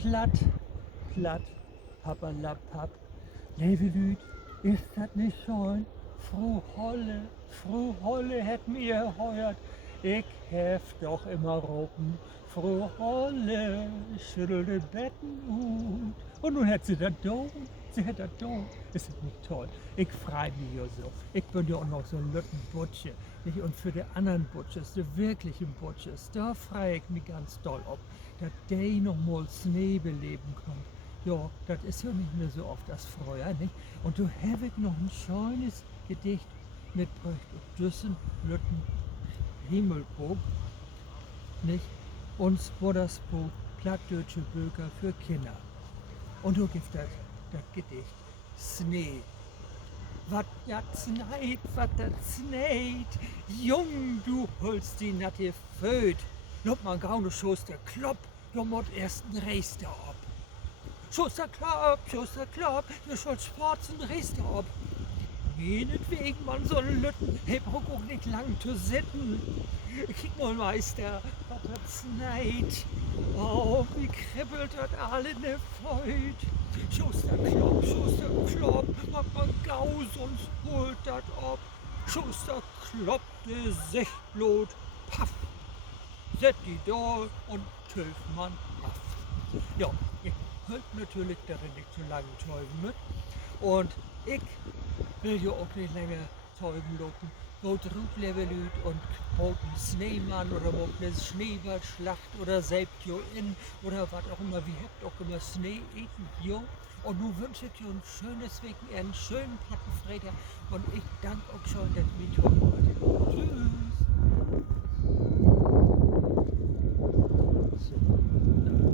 Platt, platt, pappalapapp. Liebe Lüd, ist das nicht schön? Froh Holle hätt mir heuert. Ich hef doch immer ropen. Froh Holle, schüttel de Betten und nun hätt sie das do. Sie hätt das do. Ist das nicht toll? Ich freu mich ja so. Ich bin ja auch noch so ein Lütten Butsche. Nicht? Und für die anderen Butches, die wirklichen Butches, da freu ich mich ganz doll ob, dass die noch mal Schnee beleben können. Ja, das ist ja nicht mehr so oft das früher, nicht? Und du hab ich noch ein schönes Gedicht mitgebracht. Düssen, Lütten, Himmelburg, nicht? Und das Buch Plattdeutsche Bücher für Kinder. Und du gibst das Gedicht Schnee. Wat dat sneit, Jung, du holst die natte Föt. Lob man graune Schoß der Klopp, du mott erst n Reister ab. Schuster Klopp, du sollst sporzen Reister ab. Meinetwegen, man so Lütten, hey, brauch auch nicht lang zu sitten. Kick mal, Meister, wat dat sneit. Oh, wie kribbelt dat alle ne Feut. Schuster Klopp, macht man Gau, sonst holt dat ab. Schuster Klopp, de Sichtblut, paff. Set die da und töf man ab. Ja, ihr könnt natürlich darin nicht zu lange täuben mit. Und ich will ja auch nicht länger täuben locken. Baut Rutlevelüt und baut einen Schneemann oder baut eine Schneeballschlacht oder selbst jo in oder was auch immer. Wie habt auch immer Schnee eten, jo. Und nun wünsche ich dir ein schönes Weekend, einen schönen Plattenfreitag und ich danke auch schon, dass ihr mich heute. Tschüss. So.